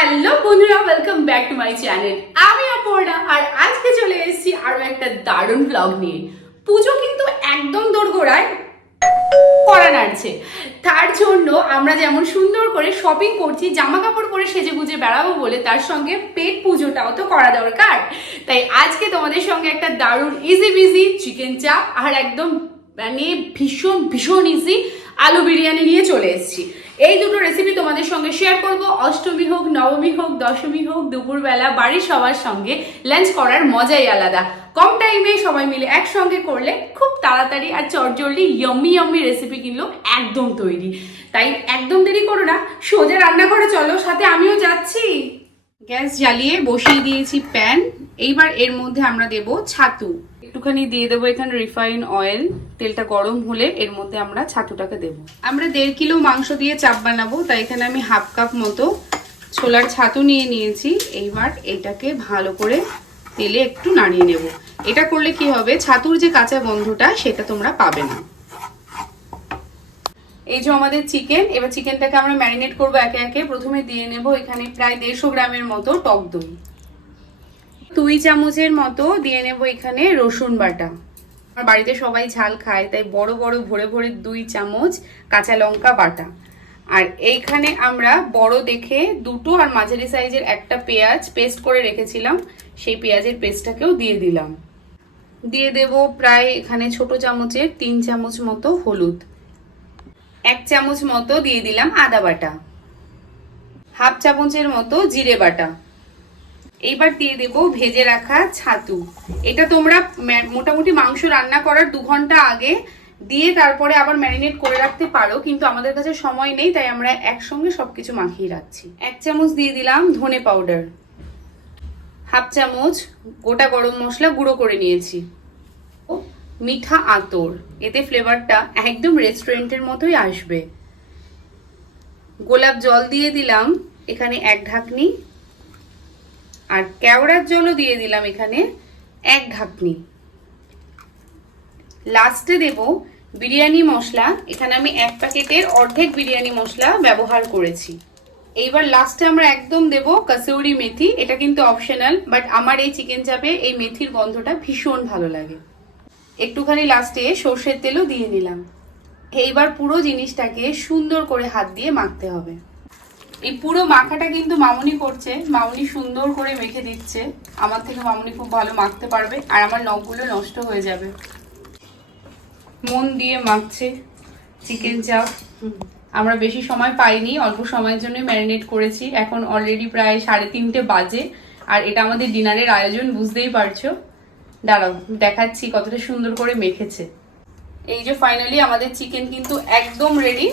Hello বন্ধুরা welcome back to my channel আমি অপর্ণা, আর আজকে চলে এসেছি আরও একটা দারুণ ব্লগ নিয়ে। পুজো কিন্তু একদম দোরগোড়ায় করা নাড়ছে তার জন্য আমরা যেমন সুন্দর করে শপিং করছি জামা কাপড় পরে সেজে গুজে বেড়াবো বলে, তার সঙ্গে পেট পুজোটাও তো করা দরকার। তাই আজকে তোমাদের সঙ্গে একটা দারুণ ইজি বিজি চিকেন চাপ আর একদম মানে ভীষণ ভীষণ ইজি আলু বিরিয়ানি নিয়ে চলে এসেছি। এই দুটো রেসিপি তোমাদের সঙ্গে শেয়ার করব। অষ্টমী হোক, নবমী হোক, দশমী হোক, দুপুরবেলা, বাড়ির সবার সঙ্গে লাঞ্চ করার মজাই আলাদা। কম টাইমে সবাই মিলে একসঙ্গে করলে খুব তাড়াতাড়ি আর চটজলদি ইয়ম্মি ইয়ম্মি রেসিপি কিন্তু একদম তৈরি। তাই একদম দেরি করো না, সোজা রান্না করে চলো, সাথে আমিও যাচ্ছি। গ্যাস জ্বালিয়ে বসিয়ে দিয়েছি প্যান এইবার এর মধ্যে আমরা দেব ছাতু। একটুখানি দিয়ে দেবো এখানে রিফাইন অয়েল। তেলটা গরম হলে এর মধ্যে আমরা ছাতুটাকে দেব। আমরা দেড় কিলো মাংস দিয়ে চাপ বানাবো, তাই এখানে আমি হাফ কাপ মতো ছোলার ছাতু নিয়ে নিয়েছি। এইবার এটাকে ভালো করে তেলে একটু নাড়িয়ে নেব। এটা করলে কি হবে? ছাতুর যে কাঁচা গন্ধটা, সেটা তোমরা পাবে না। এই যে আমাদের চিকেন, এবার চিকেনটাকে আমরা ম্যারিনেট করব একে একে। প্রথমে দিয়ে নেব এখানে প্রায় দেড়শো গ্রামের মতো টক দই। দুই চামচের মতো দিয়ে নেব এখানে রসুন বাটা। আমার বাড়িতে সবাই ঝাল খায়, তাই বড় বড় ভরে ভরে দুই চামচ কাঁচা লঙ্কা বাটা। আর এইখানে আমরা বড় দেখে দুটো আর মাঝারি সাইজের একটা পেঁয়াজ পেস্ট করে রেখেছিলাম, সেই পেঁয়াজের পেস্টটাকেও দিয়ে দিলাম। দিয়ে দেব প্রায় এখানে ছোট চামচের তিন চামচ মতো হলুদ। এক চামচ মতো দিয়ে দিলাম আদা বাটা। হাফ চামচের মতো জিরে বাটা। এইবার দিয়ে দেব ভেজে রাখা ছাতু। এটা তোমরা মোটামুটি মাংস রান্না করার দু ঘণ্টা আগে দিয়ে তারপরে আবার ম্যারিনেট করে রাখতে পারো কিন্তু আমাদের কাছে সময় নেই তাই আমরা একসঙ্গে সবকিছু মাখিয়ে রাখছি। এক চামচ দিয়ে দিলাম ধনে পাউডার। হাফ চামচ গোটা গরম মশলা গুঁড়ো করে নিয়েছি। ও, মিঠা আতর। এতে ফ্লেভারটা একদম রেস্টুরেন্টের মতোই আসবে। গোলাপ জল দিয়ে দিলাম। এখানে এক ঢাকনি আর কেওড়ার জলও দিয়ে দিলাম এখানে এক ঢাকনি লাস্টে দেব বিরিয়ানি মশলা। এখানে আমি এক প্যাকেটের অর্ধেক বিরিয়ানি মশলা ব্যবহার করেছি। এইবার লাস্টে আমরা একদম দেব কাসৌরি মেথি। এটা কিন্তু অপশনাল বাট আমার এই চিকেন চাপে এই মেথির গন্ধটা ভীষণ ভালো লাগে। একটুখানি লাস্টে সর্ষের তেলও দিয়ে নিলাম এইবার পুরো জিনিসটাকে সুন্দর করে হাত দিয়ে মাখতে হবে। এই পুরো মাখাটা কিন্তু মামুনি করছে। মামুনি সুন্দর করে মেখে দিচ্ছে। আমার থেকে মামুনি খুব ভালো মাখতে পারবে আর আমার নখগুলো নষ্ট হয়ে যাবে। মন দিয়ে মাখছে চিকেন চাপ। আমরা বেশি সময় পাইনি, অল্প সময়ের জন্য ম্যারিনেট করেছি। এখন অলরেডি প্রায় সাড়ে তিনটে বাজে। আর এটা আমাদের ডিনারের আয়োজন, বুঝতেই পারছ? দাঁড়াও, দেখাচ্ছি কতটা সুন্দর করে মেখেছে। এই যে ফাইনালি আমাদের চিকেন কিন্তু একদম রেডি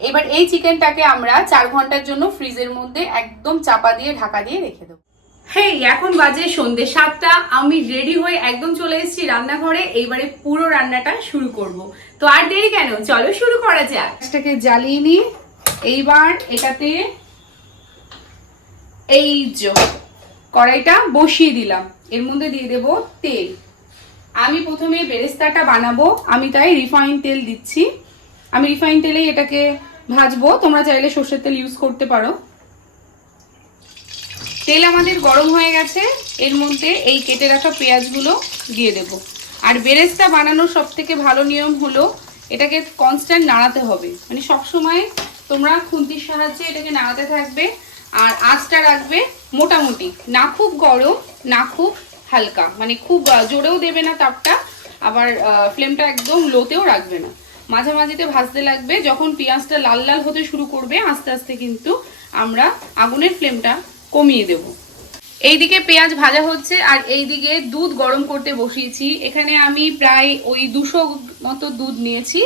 এবার এই চিকেনটাকে আমরা চার ঘণ্টার জন্য ফ্রিজের মধ্যে একদম চাপা দিয়ে ঢাকা দিয়ে রেখে দেবো। হেই এখন বাজে সন্ধে সাতটা। আমি রেডি হয়ে একদম চলে এসেছি রান্নাঘরে। এইবারে পুরো রান্নাটা শুরু করব। তো আর দেরি কেন? চলো শুরু করা যাক। গ্যাসটাকে জ্বালিয়ে নিই। এইবার এটাতে এই যে কড়াইটা বসিয়ে দিলাম। এর মধ্যে দিয়ে দেব তেল। আমি প্রথমে বেরেস্তাটা বানাবো। আমি তাই রিফাইন তেল দিচ্ছি। আমি রিফাইন তেলেই এটাকে ভাজবো। তোমরা চাইলে সর্ষের তেল ইউজ করতে পারো। তেল আমাদের গরম হয়ে গেছে। এর মধ্যে এই কেটে রাখা পেঁয়াজগুলো দিয়ে দেব। আর বেরেস্তা বানানোর সব থেকে ভালো নিয়ম হলো, এটাকে কনস্ট্যান্ট নাড়াতে হবে। মানে সব সময় তোমরা খুন্তির সাহায্যে এটাকে নাড়াতে থাকবে। আর আঁচটা রাখবে মোটামুটি। না খুব গরম, না খুব হালকা। মানে খুব জোরেও দেবে না তাপটা। আবার ফ্লেমটা একদম লোতেও রাখবে না। মাঝামাঝিতে ভাজতে লাগবে, যখন পেঁয়াজটা লাল লাল হতে শুরু করবে, আস্তে আস্তে কিন্তু আমরা আগুনের ফ্লেমটা কমিয়ে দেব। এইদিকে পেঁয়াজ ভাজা হচ্ছে, আর এইদিকে দুধ গরম করতে বসিয়েছি। এখানে আমি প্রায় ওই দুশো মতো দুধ নিয়েছি,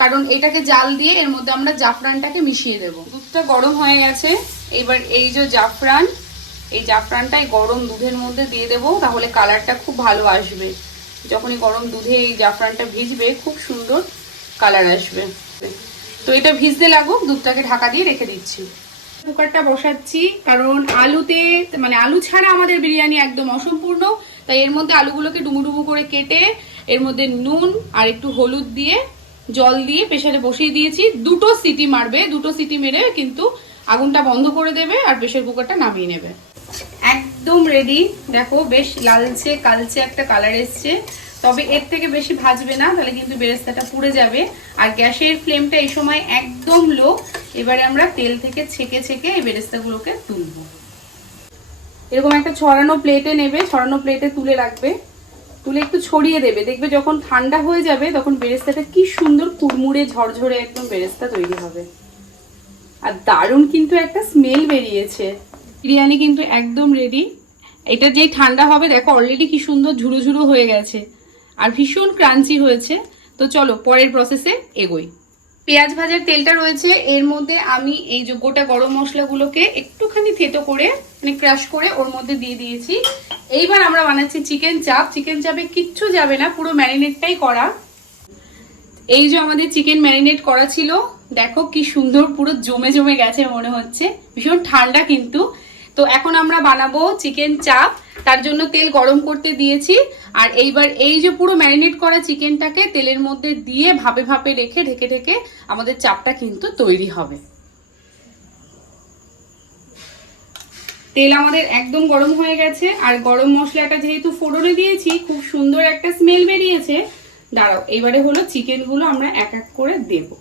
কারণ এটাকে জাল দিয়ে এর মধ্যে আমরা জাফরানটাকে মিশিয়ে দেব। দুধটা গরম হয়ে গেছে, এবার এই যে জাফরান, এই জাফরানটাই গরম দুধের মধ্যে দিয়ে দেব, তাহলে কালারটা খুব ভালো আসবে। যখনই গরম দুধে এই জাফরানটা ভিজবে, খুব সুন্দর কালার আসবে। তো এটা ভিজতে লাগুক, দুধটাকে ঢাকা দিয়ে রেখে দিচ্ছি। কুকারটা বসাচ্ছি, কারণ আলুতে মানে আলু ছাড়া আমাদের বিরিয়ানি একদম অসম্পূর্ণ। তাই এর মধ্যে আলুগুলোকে ডুমু ডুমু করে কেটে, এর মধ্যে নুন আর একটু হলুদ দিয়ে, জল দিয়ে প্রেসারে বসিয়ে দিয়েছি। দুটো সিটি মারবে, দুটো সিটি মেরে কিন্তু আগুনটা বন্ধ করে দেবে আর প্রেশার কুকারটা নামিয়ে নেবে। একদম রেডি দেখো, বেশ লালচে, কালচে একটা কালার এসছে। তবে এর থেকে বেশি ভাজবে না, তাহলে কিন্তু বেরেস্তাটা পুড়ে যাবে। আর গ্যাসের ফ্লেমটা এই সময় একদম লো। এবারে আমরা তেল থেকে ছেঁকে ছেঁকে এই বেরেস্তাগুলোকে তুলবো। এরকম একটা ছড়ানো প্লেটে নেবে, ছড়ানো প্লেটে তুলে রাখবে। তুলে একটু ছড়িয়ে দেবে। দেখবে যখন ঠান্ডা হয়ে যাবে, তখন বেরেস্তাটা কি সুন্দর কুড়মুড়ে, ঝরঝরে একদম বেরেস্তা তৈরি হবে। আর দারুণ কিন্তু একটা স্মেল বেরিয়েছে। বিরিয়ানি কিন্তু একদম রেডি এটা যেই ঠান্ডা হবে, দেখো অলরেডি কি সুন্দর ঝুড়ো হয়ে গেছে। আর ভীষণ ক্রাঞ্চি হয়েছে। তো চলো, পরের প্রসেসে এগোই। পেঁয়াজ ভাজার তেলটা রয়েছে, এর মধ্যে আমি এই যে গোটা গরম মশলাগুলোকে একটুখানি থেতো করে মানে ক্রাশ করে ওর মধ্যে দিয়ে দিয়েছি। এইবার আমরা বানাচ্ছি চিকেন চাপ চিকেন চাপে কিচ্ছু যাবে না, পুরো ম্যারিনেটটাই করা। এই যে আমাদের চিকেন ম্যারিনেট করা ছিল, দেখো কি সুন্দর পুরো জমে জমে গেছে মনে হচ্ছে। ভীষণ ঠান্ডা কিন্তু। তো এখন আমরা বানাবো চিকেন চাপ। তার জন্য তেল গরম করতে দিয়েছি। আর এইবার এই যে পুরো ম্যারিনেট করা চিকেনটাকে তেলের মধ্যে দিয়ে ভাপে ভাপে রেখে ঢেকে ঢেকে আমাদের চাপটা কিন্তু তৈরি হবে। তেল আমাদের একদম গরম হয়ে গেছে। আর গরম মশলাটা যেহেতু ফোড়নে দিয়েছি, খুব সুন্দর একটা স্মেল বেরিয়েছে। দাঁড়াও, এবারে হলো চিকেনগুলো আমরা এক এক করে দেবো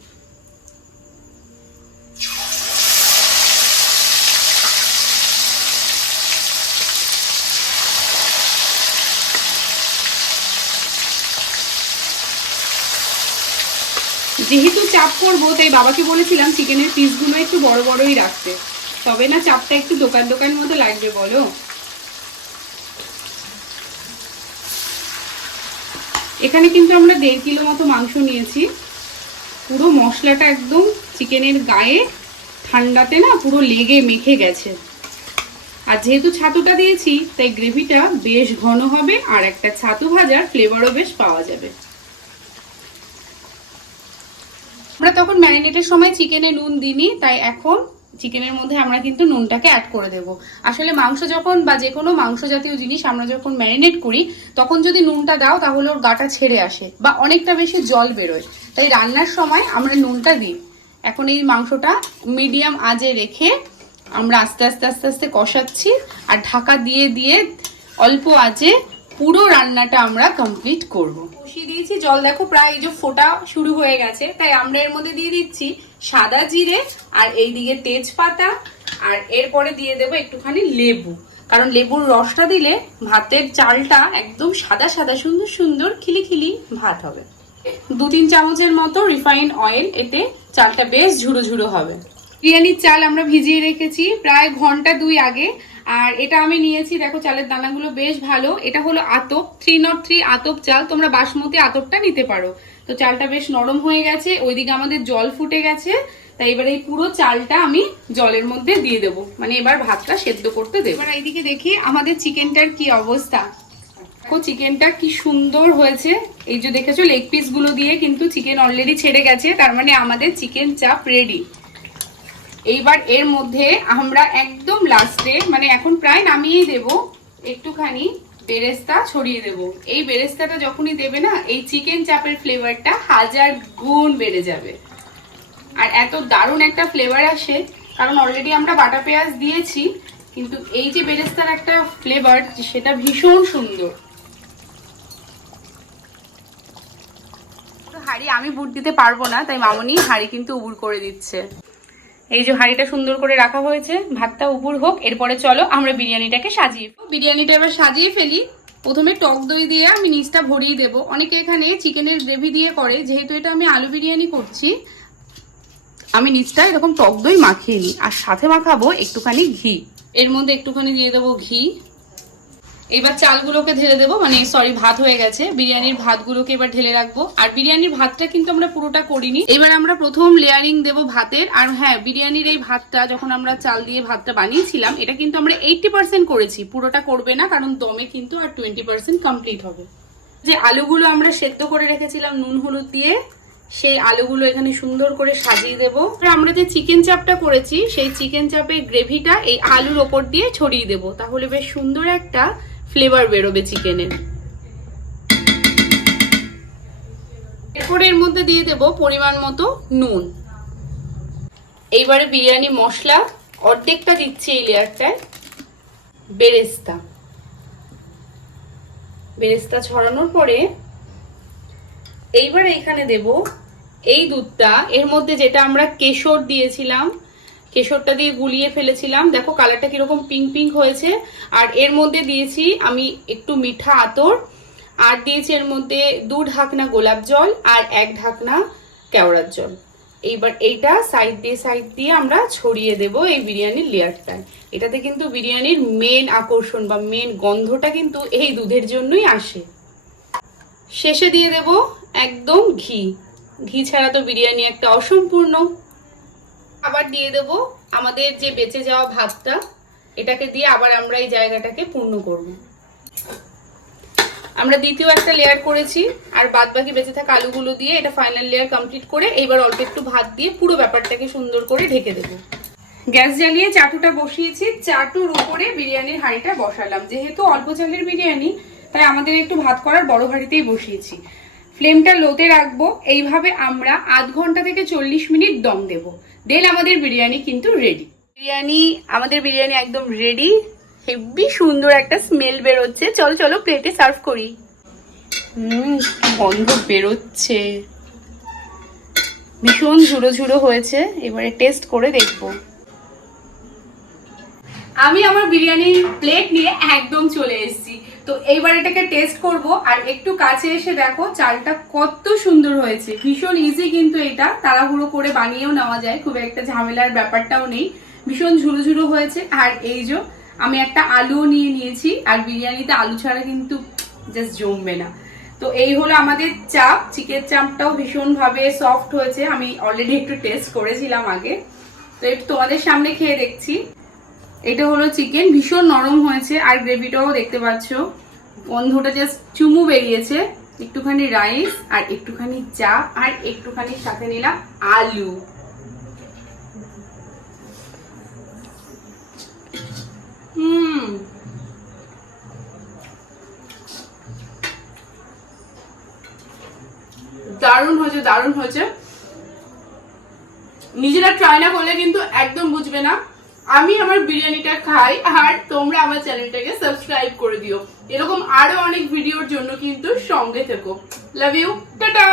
যেহেতু চাপ করব, তাই বাবাকে বলেছিলাম চিকেনের পিসগুলো একটু বড় বড়ই রাখতে। তবে না, চাপটা একটু দোকান দোকান মতো লাগবে, বলো? এখানে কিন্তু আমরা দেড় কিলো মতো মাংস নিয়েছি। পুরো মশলাটা একদম চিকেনের গায়ে, ঠান্ডাতে না পুরো লেগে মেখে গেছে। আর যেহেতু ছাতুটা দিয়েছি, তাই গ্রেভিটা বেশ ঘন হবে, আর একটা ছাতু ভাজার ফ্লেভারও বেশ পাওয়া যাবে। আমরা তখন ম্যারিনেটের সময় চিকেনে নুন দিইনি, তাই এখন চিকেনের মধ্যে আমরা কিন্তু নুনটাকে অ্যাড করে দেব। আসলে মাংস যখন বা যে কোনো মাংস জাতীয় জিনিস আমরা যখন ম্যারিনেট করি, তখন যদি নুনটা দাও তাহলে ওর গাটা ছেড়ে আসে বা অনেকটা বেশি জল বেরোয়। তাই রান্নার সময় আমরা নুনটা দিই। এখন এই মাংসটা মিডিয়াম আজে রেখে আমরা আস্তে আস্তে আস্তে আস্তে কষাচ্ছি আর ঢাকা দিয়ে দিয়ে অল্প আজে পুরো রান্নাটা আমরা কমপ্লিট করব। কষিয়ে দিয়েছি, জল দেখো প্রায় এই যে ফোটা শুরু হয়ে গেছে। তাই আমরা এর মধ্যে দিয়ে দিচ্ছি সাদা জিরে আর এইদিকে তেজপাতা আর এরপরে দিয়ে দেবো একটুখানি লেবু। কারণ লেবুর রসটা দিলে ভাতের চালটা একদম সাদা সাদা সুন্দর সুন্দর খিলিখিলি ভাত হবে। দু তিন চামচের মতো রিফাইন অয়েল এতে চালটা বেশ ঝুড়ো ঝুড়ো হবে। বিরিয়ানির চাল আমরা ভিজিয়ে রেখেছি, প্রায় ঘণ্টা দুই আগে। আর এটা আমি নিয়েছি, দেখো চালের দানাগুলো বেশ ভালো। এটা হলো আতপ থ্রি নট থ্রি আতপ চাল। তোমরা বাসমতি আতপটা নিতে পারো। তো চালটা বেশ নরম হয়ে গেছে, ওইদিকে আমাদের জল ফুটে গেছে। তাই এবার এই পুরো চালটা আমি জলের মধ্যে দিয়ে দেবো। মানে এবার ভাতটা সেদ্ধ করতে দেবো। এবার এইদিকে দেখি আমাদের চিকেনটার কি অবস্থা। দেখো চিকেনটা কি সুন্দর হয়েছে। এই যে দেখেছ লেগ পিসগুলো দিয়ে কিন্তু চিকেন অলরেডি ছেড়ে গেছে। তার মানে আমাদের চিকেন চাপ রেডি এইবার এর মধ্যে আমরা একদম লাস্টে মানে এখন প্রায় নামিয়েই দেব, একটুখানি বেরেস্তা ছড়িয়ে দেব। এই বেরেস্তাটা যখনই দেবে না, এই চিকেন চাপের ফ্লেভারটা হাজার গুণ বেড়ে যাবে। আর এত দারুণ একটা ফ্লেভার আসে, কারণ অলরেডি আমরা বাটা পেঁয়াজ দিয়েছি, কিন্তু এই যে বেরেস্তার একটা ফ্লেভার, সেটা ভীষণ সুন্দর। হাড়ি আমি বুট দিতে পারব না, তাই মামনি হাড়ি কিন্তু উবুর করে দিচ্ছে। এই যে হাঁড়িটা সুন্দর করে রাখা হয়েছে, ভাতটা উপর হোক, এরপরে চলো আমরা বিরিয়ানিটাকে সাজিয়ে বিরিয়ানিটা এবার সাজিয়ে ফেলি। প্রথমে টক দই দিয়ে আমি নিচটা ভরিয়ে দেব। অনেকে এখানে চিকেনের গ্রেভি দিয়ে করে, যেহেতু এটা আমি আলু বিরিয়ানি করছি। আমি নিচটা এরকম টক দই মাখিয়ে নিই, আর সাথে মাখাবো একটুখানি ঘি। এর মধ্যে একটুখানি দিয়ে দেবো ঘি। এবার চালগুলোকে ঢেলে দেবো মানে সরি ভাত হয়ে গেছে। বিরিয়ানির ভাতগুলোকে এবার ঢেলে রাখব। আর বিরিয়ানির ভাতটা কিন্তু আমরা পুরোটা করিনি। এবার আমরা প্রথম লেয়ারিং দেব ভাতের। আর হ্যাঁ বিরিয়ানির এই ভাতটা যখন আমরা চাল দিয়ে ভাতটা বানিয়েছিলাম, এটা কিন্তু আমরা এইটটি পার্সেন্ট করেছি। পুরোটা করবে না, কারণ দমে কিন্তু আর টোয়েন্টি পার্সেন্ট কমপ্লিট হবে। যে আলুগুলো আমরা সেদ্ধ করে রেখেছিলাম নুন হলুদ দিয়ে, সেই আলুগুলো এখানে সুন্দর করে সাজিয়ে দেব। আমরা যে চিকেন চাপটা করেছি, সেই চিকেন চাপের গ্রেভিটা এই আলুর ওপর দিয়ে ছড়িয়ে দেব। তাহলে বেশ সুন্দর একটা ফ্লেভার বেরোবে চিকেনের এরপরে এর মধ্যে দিয়ে দেব পরিমাণ মতো নুন। এইবারে বিরিয়ানি মশলা অর্ধেকটা দিচ্ছি এই লেয়ারটায়। বেরেস্তা। বেরেস্তা ছড়ানোর পরে এইবার এখানে দেব এই দুধটা। এর মধ্যে যেটা আমরা কেশর দিয়েছিলাম কেশরটা দিয়ে গুলিয়ে ফেলেছিলাম। দেখো কালারটা কীরকম পিঙ্ক পিঙ্ক হয়েছে। আর এর মধ্যে দিয়েছি আমি একটু মিঠা আতর। আর দিয়েছি এর মধ্যে দু ঢাকনা গোলাপ জল আর এক ঢাকনা কেওড়ার জল। এইবার এইটা সাইড দিয়ে সাইড দিয়ে আমরা ছড়িয়ে দেব এই বিরিয়ানির লেয়ারটায়। এটাতে কিন্তু বিরিয়ানির মেন আকর্ষণ বা মেন গন্ধটা কিন্তু এই দুধের জন্যই আসে। শেষে দিয়ে দেব একদম ঘি। ঘি ছাড়া তো বিরিয়ানি একটা অসম্পূর্ণ। আবার দিয়ে দেব আমাদের যে বেঁচে যাওয়া ভাতটা, এটাকে দিয়ে আবার আমরা এই জায়গাটাকে পূর্ণ করব। আমরা দ্বিতীয় একটা লেয়ার করেছি, আর বাদ বাকি বেঁচে থাকা আলুগুলো দিয়ে এটা ফাইনাল লেয়ার কমপ্লিট করে এবার অল্প একটু ভাত দিয়ে পুরো ব্যাপারটাকে সুন্দর করে ঢেকে দেবো। গ্যাস জ্বালিয়ে চাটুটা বসিয়েছি, চাটুর উপরে বিরিয়ানির হাঁড়িটা বসালাম। যেহেতু অল্প চালের বিরিয়ানি, তাই আমাদের একটু ভাত করার বড় হাঁড়িতেই বসিয়েছি। ফ্লেমটা লোতে রাখব, এইভাবে আমরা আধ ঘণ্টা থেকে চল্লিশ মিনিট দম দেব। দেন আমাদের বিরিয়ানি কিন্তু রেডি বিরিয়ানি, আমাদের বিরিয়ানি একদম রেডি হেভি সুন্দর একটা স্মেল বেরোচ্ছে। চলো চলো প্লেটে সার্ভ করি। হুম গন্ধ বেরোচ্ছে। ভীষণ ঝুড়ো ঝুড়ো হয়েছে। এবারে টেস্ট করে দেখব। আমি আমার বিরিয়ানির প্লেট নিয়ে একদম চলে এসেছি। তো এইবার এটাকে টেস্ট করব, আর একটু কাছে এসে দেখো চালটা কত সুন্দর হয়েছে। ভীষণ ইজি কিন্তু এটা। তাড়াহুড়ো করে বানিয়েও নেওয়া যায়, খুব একটা ঝামেলার ব্যাপারটাও নেই। ভীষণ ঝুড়ো হয়েছে। আর এই যে, আমি একটা আলুও নিয়ে নিয়েছি, আর বিরিয়ানিতে আলু ছাড়া কিন্তু জাস্ট জমবে না। তো এই হলো আমাদের চাপ। চিকেন চাপটাও ভীষণভাবে সফট হয়েছে। আমি অলরেডি একটু টেস্ট করেছিলাম আগে। তো একটু তোমাদের সামনে খেয়ে দেখছি। এটা হলো চিকেন, ভীষণ নরম হয়েছে, আর গ্রেভিটাও দেখতে পাচ্ছ। গন্ধটা জাস্ট চুমু বেরিয়েছে, একটুখানি রাইস আর একটুখানি চা আর একটুখানি সাথে নিলাম আলু। হুম। দারুণ হয়েছে দারুণ হয়েছে। নিজেরা ট্রাই না করলে কিন্তু একদম বুঝবে না। আমি আমার বিরিয়ানিটা খাই, আর তোমরা আমার চ্যানেলটাকে সাবস্ক্রাইব করে দিও। এরকম আরও অনেক ভিডিওর জন্য কিন্তু সঙ্গে থেকো। Love you tata